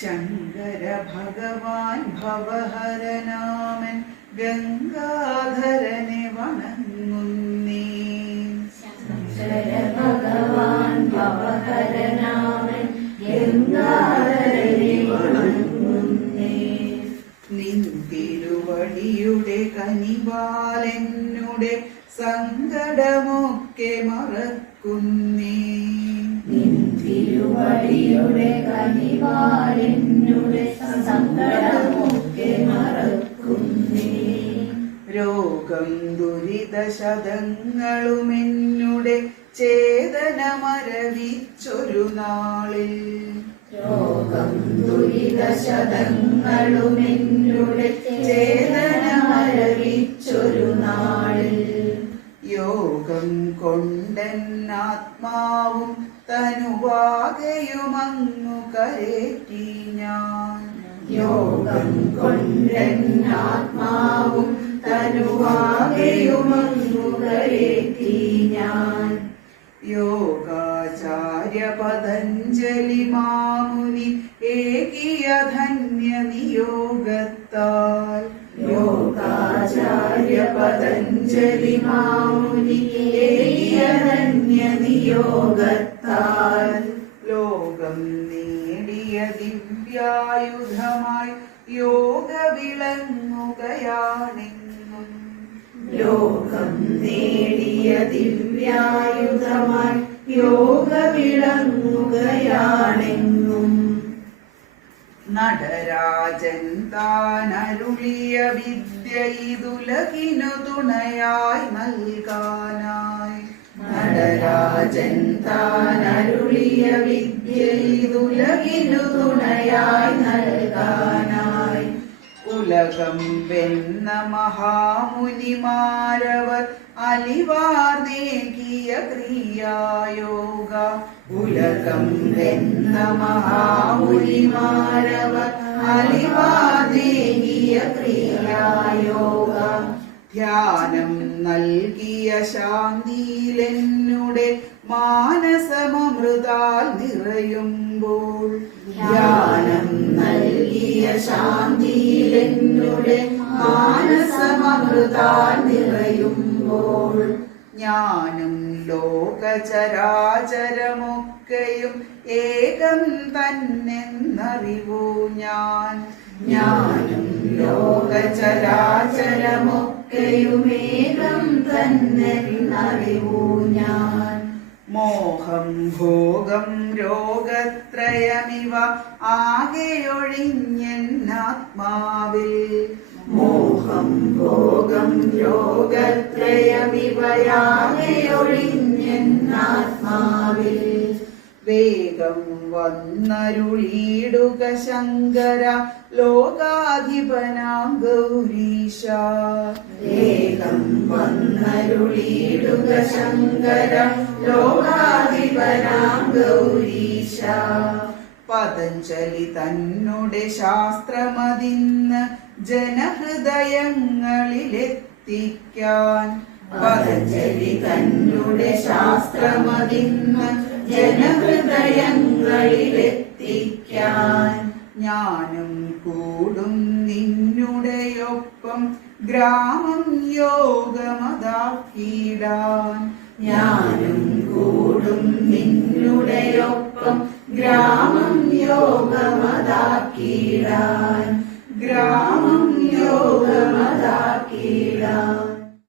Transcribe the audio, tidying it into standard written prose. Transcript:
ശങ്കര ഭഗവാൻ ഭവഹരനാമൻ ഗംഗാധരനെ വണങ്ങുന്നേ. ശങ്കര ഭഗവാൻ ഭവഹരനാമൻ ഗംഗാധരനെ വണങ്ങുന്നേ. നിൻ തിരുവടിയുടെ കനിവാലെന്നുടെ സങ്കടമൊക്കെ മറക്കുന്നേ. നിൻ തിരുവടിയുടെ കനിവാലെന്നുടെ സങ്കടമൊക്കെ മറക്കുന്നേ. രോഗം ദുരിതശതങ്ങളുമെന്നുടെ ചേതന മരവിച്ചൊരു നാളിൽ. രോഗം ദുരിതശതങ്ങളുമെന്നുടെ ചേതന മരവിച്ചൊരു നാളിൽ. യോഗം കൊണ്ടെന്നാത്മാവും തനുവാകയുമങ്ങു കരേറ്റി ഞാൻ. യോഗം കൊണ്ടെന്നാത്മാവും തനുവാകയുമങ്ങു കരേറ്റി ഞാൻ. യോഗാചാര്യ പതഞ്ജലി മാമുനി ഏകിയ ധന്യ നിയോഗത്താൽ. യോഗാചാര്യ പതഞ്ജലി മാമുനി ഏകിയ ധന്യ നിയോഗത്താൽ. ലോകം നേടിയ ദിവ്യായുധമായി യോഗ വിളങ്ങുകയാണെന്നും. ലോകം നേടിയ ദിവ്യായുധമായി യോഗ വിളങ്ങുകയാണെന്നും. നടരാജൻ താനരുളിയ വിദ്യ ഇതുലകിനു തുണയായി നൽകാനായി. നടരാജൻ താനരുളിയ വിദ്യ ഇതുലകിനു തുണയായി നൽകാനായി. ഉലകം വെന്ന മഹാമുനിമാരവർ അലിവാർന്നേകിയ ക്രിയായോഗ. ഉലകം വെന്ന മഹാമുനിമാരവർ അലിവാർന്നേകിയ ക്രിയായോഗ. ധ്യാനം നൽകിയ ശാന്തിയിലെന്നുടെ മാനസമമൃതാൽ നിറയുമ്പോൾ. ധ്യാനം നൽകിയ ശാന്തിയിലെന്നുടെ മാനസമമൃതാൽ നിറയുമ്പോൾ. ജ്ഞാനം ലോകചരാചരമൊക്കെയും ഏകം തന്നെന്നറിവൂ ഞാൻ. ജ്ഞാനം ലോകചരാചരമൊക്കെയുമേകം തന്നെന്നറിവൂ ഞാൻ. മോഹം ഭോഗം രോഗത്രയമിവ ആകെയൊഴിഞ്ഞെന്നാത്മാവിൽ. മോഹം ഭോഗം രോഗത്രയമിവയാകെയൊഴിഞ്ഞെന്നാത്മാവിൽ. വേഗം വന്നരുളിയിടുക ശങ്കര ലോകാധിപനാം ഗൗരീശ. വേഗം വന്നരുളിയിടുക ശങ്കര ലോകാധിപനാം ഗൗരീശ. പതഞ്ജലി തന്നുടെ ശാസ്ത്രമതിന്ന് ജനഹൃദയങ്ങളിലെത്തിക്കാൻ. പതഞ്ജലി തന്നുടെ ശാസ്ത്രമതിന്ന് ജനഹൃദയങ്ങളിലെത്തിക്കാൻ. ഞാനും കൂടും നിന്നുടെയൊപ്പം ഗ്രാമം യോഗമതാക്കിടാൻ. ഞാനും കൂടും നിന്നുടെയൊപ്പം ഗ്രാമം യോഗമതാക്കിടാൻ. ഗ്രാമം യോഗമതാ